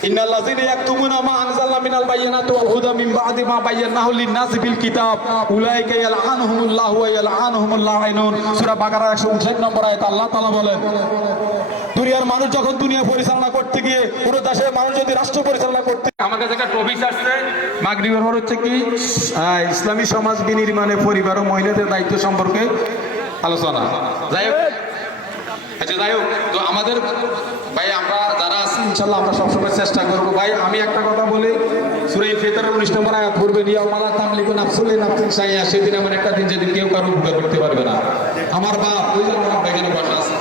ইন্নাল্লাযীনা ইয়াকতুমুনা মা আনজালনা মিনাল বায়িনাতি ওয়াল হুদা মিন বা'দি মা বায়্যানাহু লিন-নাসি ফিল কিতাব উলাইকা ইয়ালআনুহুমুল্লাহু ওয়া ইয়ালআনুহুমুল লাঈনুন। সূরা বাকারা 159 নম্বর আয়াত আল্লাহ তাআলা বলেন, দুনিয়ার মানুষ যখন দুনিয়া পরিচালনা করতে গিয়ে, পুরো দেশের মানুষ যদি রাষ্ট্র পরিচালনা করতে, আমার কাছে একটা টপিক আসছে মাগরিবের পর হচ্ছে কি ইসলামী সমাজ বিনির্মাণে পরিবার ও মহিলাদের দায়িত্ব সম্পর্কে আলোচনা। যাই হোক, আচ্ছা যাই হোক, তো আমাদের ভাই আমরা যারা আছি ইনশাআল্লাহ আমরা সবসময় চেষ্টা করবো। ভাই আমি একটা কথা বলি, সূরা ইনফিতারের 19 নম্বর আয়াত পড়বেন, ইয়াউমা তামলিকু নাফসুন লিনাফসিন শাইআ, সেদিন এমন একটা দিন যেদিন কেউ কারো উপকার করতে পারবে না। আমার বাপ ওই জন্য আমার এখানে বসা আছে,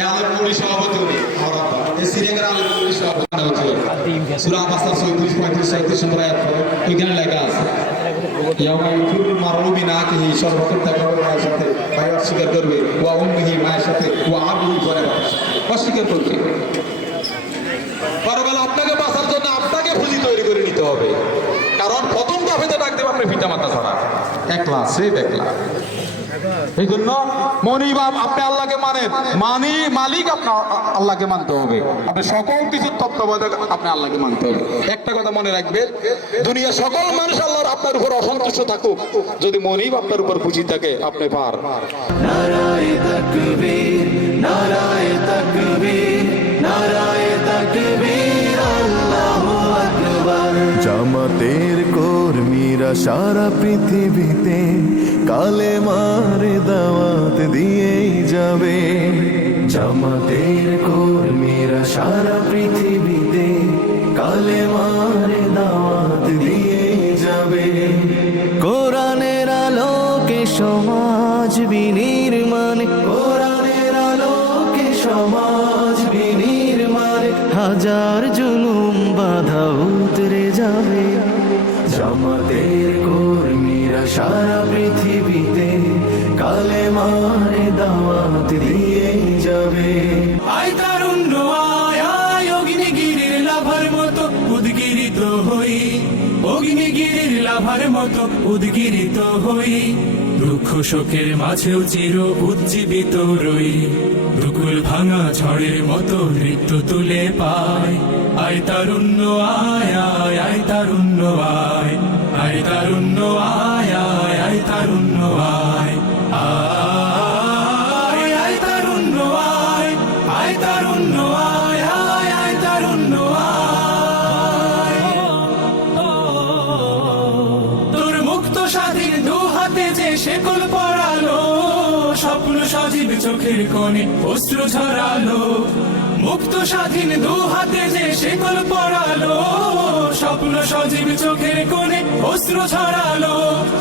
এই আলেমপুরি সভাপতি উনি, আমার বাবা এই সিরিয়ার আলেমপুরি সভাপতি হচ্ছে সূরা আবাসা 34 35 37 নম্বর আয়াত পড়ে, ওইখানে লেখা আছে ইয়াউমা ইউফিরুল মারউ মিন আখিহি, সর্বক্ষণ তার মায়ের সাথে ভাই অস্বীকার করবে, ওয়া উম্মিহি মায়ের সাথে, ওয়া আবিহি পরে অস্বীকার করবে। পরবেলা আপনাকে বাঁচার জন্য আপনাকে পুঁজি তৈরি করে নিতে হবে। কারণ প্রথম দফাতে ডাক দেবে আপনার পিতা মাতা ছাড়া, একলা সেফ একলা। এই জন্য মনিবাব আপনি আল্লাহকে মানেন, মালিক আপনার আল্লাহকে মানতে হবে, আপনি সকল কিছুর তত্ত্বাবধায়ক আপনি আল্লাহকে মানতে হবে। একটা কথা মনে রাখবেন, দুনিয়া সকল মানুষ আল্লাহর আপনার উপর অসন্তুষ্ট থাকুক, যদি মনিব আপনার উপর খুশি থাকে আপনি পার। নারায়ে তাকবীর, নারায়ে তাকবীর, নারায়ে তাকবীর, আল্লাহু আকবার। জামাতের কর্মীরা সারা পৃথিবীতে কালেমার দাওয়াত দিয়েই যাবে। জামাতের কর্মীরা সারা পৃথিবীতে কালেমার দাওয়াত দিয়েই যাবে। কোরআনের আলোকে সমাজ বিনির্মাণ, কোরআনের আলোকে সমাজ বিনির্মাণ, হাজার জুলুম বাধা সারা পৃথিবীতে কালেমার দাওয়াত দিয়ে যাবে। আয় তারুণ্য আয় আয় অগ্নিগিরির লাভার মতো উদ্গিরিত হই, অগ্নিগিরির লাভার মতো উদ্গিরিত হই, দুঃখ শোকের মাঝেও চির উজ্জীবিত রই, দুকুল ভাঙা ঝড়ের মতো নৃত্য তুলে পায়। আয় তারুণ্য আয় আয় আয় তারুণ্য আয়, আয় তারুণ্য আয় আয় আয় তারুণ্য আয়, আয় আয় তারুণ্য আয়, আয় তারুণ্য আয় আয় আয় তারুণ্য আয়। তোর মুক্ত স্বাধীন দু হাতে যে শেকল পড়ালো, স্বপ্ন সজীব চোখের কোণে অশ্রু ঝরালো, মুক্ত স্বাধীন দু হাতে যে শেকল পড়ালো, স্বপ্ন সজীব চোখের কোণে অশ্রু ঝরালো,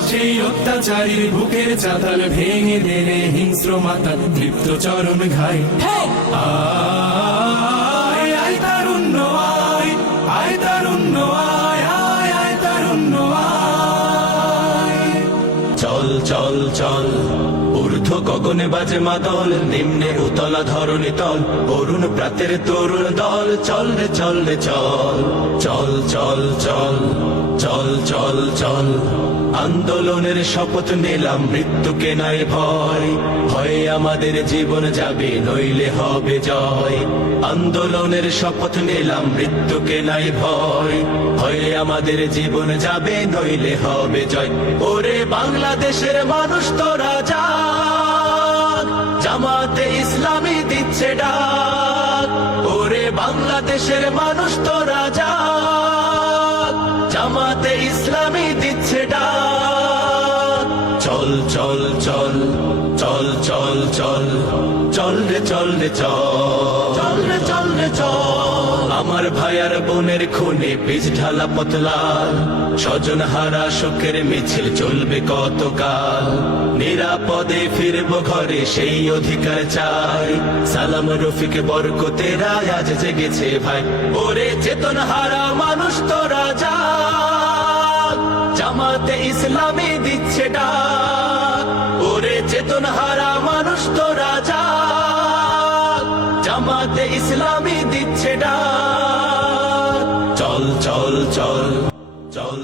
সেই অত্যাচারীর বুকের চাতাল ভেঙে দিলে হিংস্র মাতা তৃপ্ত চরণ ঘাই। আয় আয় তারুণ্য আয়, আয় তারুণ্য আয় আয় আয় তারুণ্য আয়। চল চল চল ঊর্ধ্ব গগনে বাজে মাদল, নিম্নে উতলা ধরণী তল, অরুণ প্রাতের তরুণ দল, চল রে চল রে চল, চল চল চল চল চল চল। আন্দোলনের শপথ নিলাম মৃত্যুকে নাই ভয়, হয় আমাদের জীবন যাবে নইলে হবে জয়। আন্দোলনের শপথ নিলাম মৃত্যুকে নাই ভয়, হয় আমাদের জীবন যাবে নইলে হবে জয়। ওরে বাংলাদেশের মানুষ তোরা জাগ, জামাতে ইসলামী দিচ্ছে ডাক। ওরে বাংলাদেশের মানুষ তোরা জাগ, জামাতে ইসলামী দিচ্ছে ডাক। চল চল চল চল চল চল চল রে চল রে চল, চল রে চল রে চল। আমার ভাইয়ার বোনের খুনে বীজ ঢালা পতলাল, স্বজন হারা শোকের মিছিল চলবে কতকাল। নিরাপদে ফিরবো ঘরে সেই অধিকার চাই, সালাম রফিক বরকতেরা আজ জেগেছে ভাই। ওরে চেতন হারা মানুষ তোরা জাগ, জামাতে ইসলামী দিচ্ছে ডাক। ওরে চেতন হারা মানুষ তোরা জাগ, জামাতে ইসলামী দিচ্ছে ডাক। চল চল চল চল।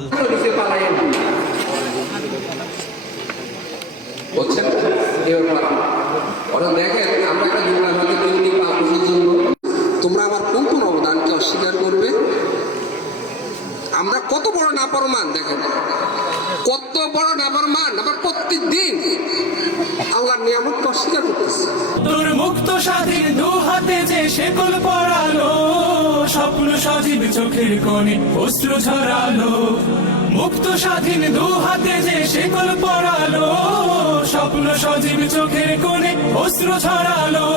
বলছেন এবার ওরা দেখেন আমরা একটা জুমলা হয়তো দৈনিক বা বুঝার জন্য তোমরা আমার কোন কোন অবদানকে অস্বীকার করবে। আমরা কত বড় নাফরমান দেখেন, কত বড় নাফরমান, আমরা প্রত্যেক দিন আল্লাহর নিয়ামতকে অস্বীকার করতেছি। তোর মুক্ত স্বাধীন দু হাতে যে শেকল পড়ালো, স্বপ্ন সজীব চোখের কোণে অশ্রু ঝরালো, মুক্ত স্বাধীন দু হাতে যে শেকল পড়ালো, স্বপ্ন সজীব চোখের কোণে অশ্রু ঝরালো,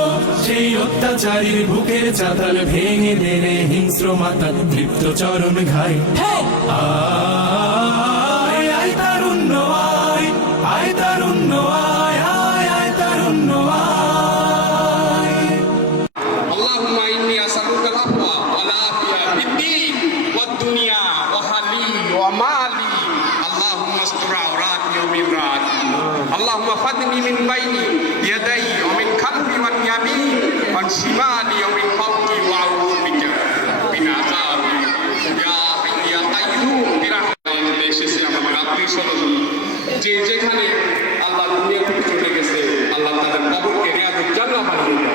সেই অত্যাচারীর বুকের চাতাল ভেঙে দিলে হিংস্র মাতা তৃপ্ত চরণ ঘাই। আয় আয় তারুণ্য আয়, আয় তারুণ্য আয় আয় আয় তারুণ্য আয়। اللهم إني أسألك العفو والعافية في الدين والدنيا وأهلي ومالي. اللهم استر عوراتي ومن راتي. اللهم فدني من بين يدي ومن خلفي وعن يميني وعن شمالي ومن فوقي وأعوذ بك من عذاب يا حي يا قيوم برحمتك. এসেছে আমাদের আত্মীয় স্বজন যে যেখানে আল্লাহ দুনিয়া থেকে চলে গেছে, আল্লাহ তাদের কবরকে রিয়াজুল জান্নাহ বানিয়ে দেন।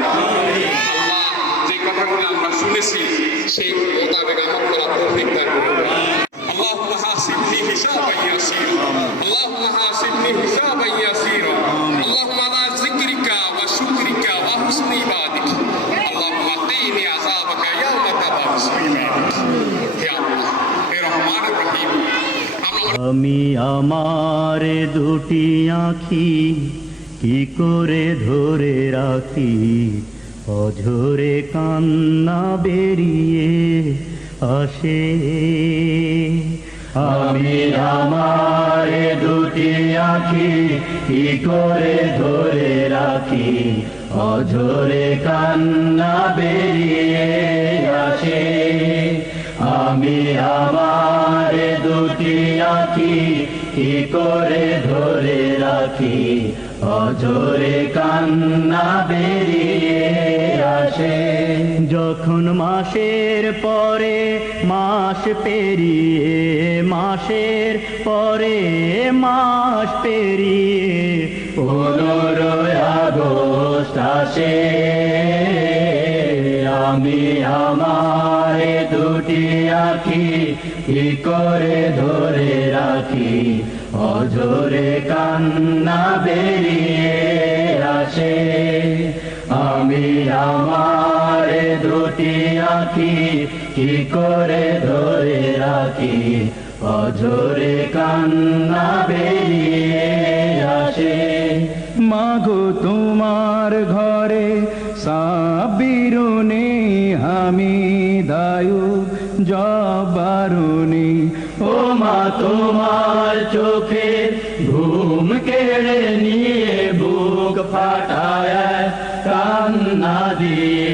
আল্লাহ যে কথাগুলো আমরা শুনেছি সেই মোতাবেক আমল করার তৌফিক দান করুন। اللهم حاسبني حسابا يسيرا، اللهم حاسبني حسابا يسيرا، اللهم على ذكرك وشكرك وحسن عبادك، اللهم قِنِي عذابك يوم تبعث عبادك يا الله يا رحمن الرحيم। আমি আমার দুটি আঁখি কি করে ধরে রাখি, অঝরে কান্না বেরিয়ে আসে। আমি আমার দুটি আঁখি কি করে ধরে রাখি, অঝরে কান্না বেরিয়ে আসে। আমি আমার দুটি আঁখি কি করে ধরে রাখি অঝরে কান্না বেরিয়ে আসে যখন মাসের পরে মাস পেরিয়ে মাসের পরে মাস পেরিয়ে 15 আগস্ট আসে আমি আমার দুটি আঁখি কি করে ধরে রাখি অঝরে কান্না বেরিয়ে আসে আমি আমার দুটি আঁখি কি করে ধরে রাখি অঝরে কান্না বেরিয়ে আসে মাগো তোমার ঘরে সাবিরুনি আমি দায়ু জবারুনি ও মা তোমার চোখে ঘুম কেড়ে নিয়ে বুক ফাটায় কান্না দিয়ে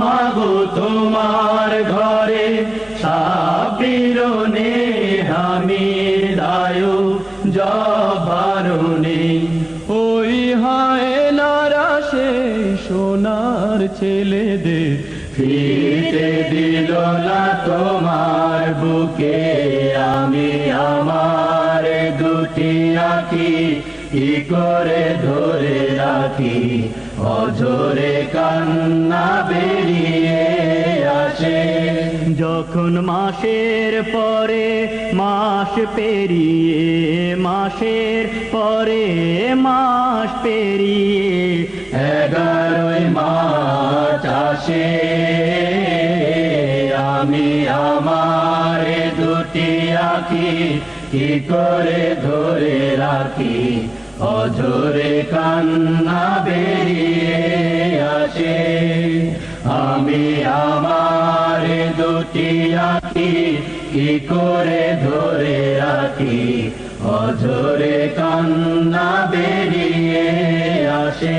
মাগো তোমার ঘরে সাবিরুনি আমি দায়ু জবারুনি ওই হায় নারাশে সোনার ছেলেদের ফিরতে দিল না তোমার বুকে আমি আমার দুটি আঁখি কি করে ধরে রাখি অঝরে কান্না বেরিয়ে আসে যখন মাসের পরে মাস পেরিয়ে মাসের পরে মাস পেরিয়ে 11 মাস আসে আমি আমার দুটি আঁখি কি করে ধরে রাখি অঝরে কান্না বেরিয়ে আসে আমি আমার দুটি আঁখি কি করে ধরে রাখি অঝরে কান্না বেরিয়ে আসে।